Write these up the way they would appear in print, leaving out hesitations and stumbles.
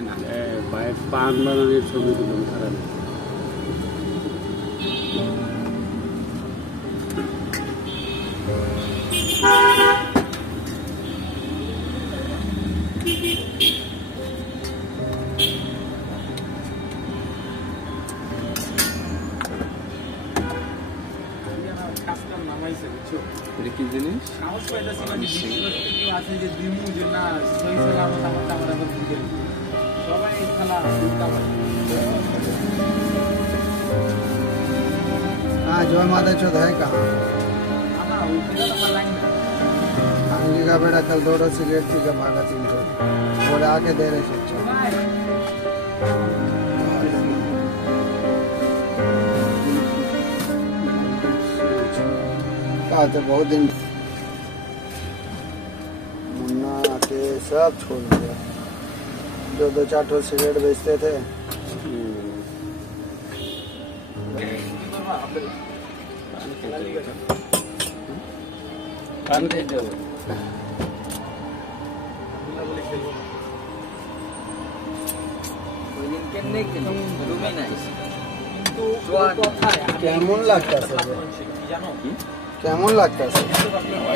খায় না। বাইরে পান বানানোর ছবি তুলুন খারাপ। কি জিনিস जय माता चौथ है कहाँ अंगी का बेटा कल 2 सिगरेट पी के भागा 300 बोले आके दे रहे शिक्षा कहा तो बहुत दिन मुन्ना के सब छोड़ दिया जो 2-4 सिगरेट बेचते थे কেমন লাগতেছে কেমন লাগতেছে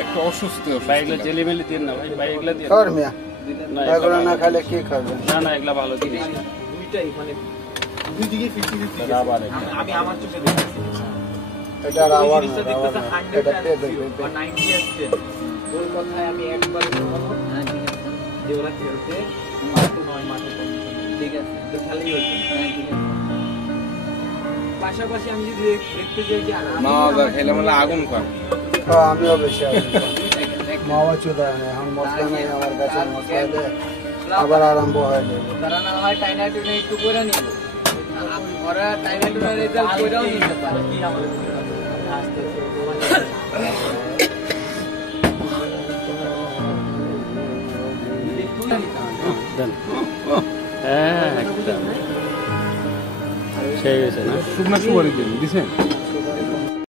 একটু অসুস্থ বাইকগুলো জেলে মেলে দিন না ভাই বাইকগুলো দিয়ে খাবার মিয়া এগুলো না খাইলে কি খাবেন না না এগুলা ভালো জিনিস দুইটাই মানে দুই দিকে 50-50 রাবার আমি আমার চোখে দেখেছি এটা রাবার এটা পেয়ে বা 90 আসছে ওই কথায় আমি একবার বলবো যে ওরা খেলতে মাঠে নয় মাঠে ঠিক আছে তো খালি হচ্ছে ঠিক আছে পাশাপাশি আমি যদি দেখতে যাই যে মাওয়া খেলে মানে আগুন করে আমিও বেশি মাওয়া চুদা নেই এখন মশলা নেই আমার কাছে মশলা দে আবার আরম্ভ হয়ে যাবে তারা না হয় টাইনা টুনে একটু করে নিব ওরা টাইনা টুনে রেজাল্ট কইরাও নিতে পারে কি আমাদের আসতেছে হ্যাঁ একদম সেই হয়েছে না শুকনা সুপারি দিয়েছেন